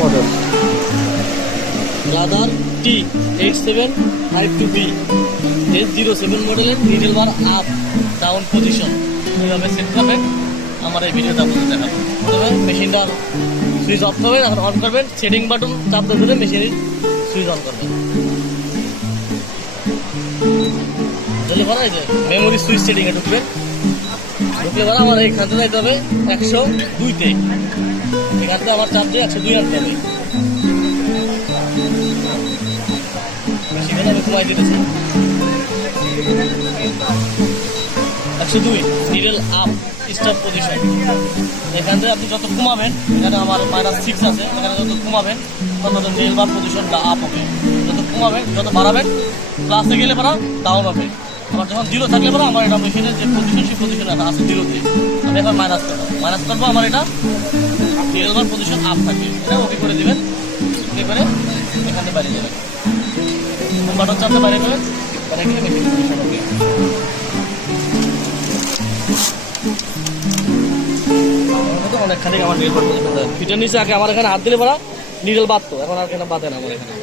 Model rather T8752B 07 মডেলের needle বার up down position কীভাবে set করবেন আমার এই ভিডিওতে আপনাদের দেখাবো। প্রথমে মেশিনটা সুইচ অফ করবেন, এখন অন করবেন, সেটিং বাটন চাপ ধরে মেশিনের সুইচ অন করবেন। তাহলে বলা যে মেমোরি সুইচ সেটিংয়ে ঢুকবেন, ঢুকলে বলা আমার এইখান থেকে যাইতে হবে 102-তে, এখান থেকে আমার চাপ দিয়ে 102 আনতে হবে। মেশিনটা আমি কমাই দিতেছি 102 নিডল আপ স্টার্ট পজিশন। এখান থেকে আপনি যত কমাবেন, এখানে আমার -6 আছে, এখানে যত কমাবেন তত নিডল বার পজিশনটা আপ হবে, যত কমাবেন যত বাড়াবেন প্লাসে গেলে পরা ডাউন হবে। আমার যখন 0 থাকলে পরে আমার এটা মেশিনের যে পজিশন সেই পজিশন আছে 0-তে, আমি এখন মাইনাস করবো আমার এটা নিডল বার পজিশন আপ থাকবে। এটা ওকে করে দেবেন, ওকে করে এখানে বাড়িয়ে দেবেন, বাটন চাপতে বাইরে গেলে বাইরে গেলে মেশিন পজিশন হবে। অনেকখানি আমার নিডল বার পজিশন ফিটার নিচে আগে আমার এখানে হাত দিলে পরা নিডল বাঁধতো, এখন আর কেন বাঁধে না আমার এখানে।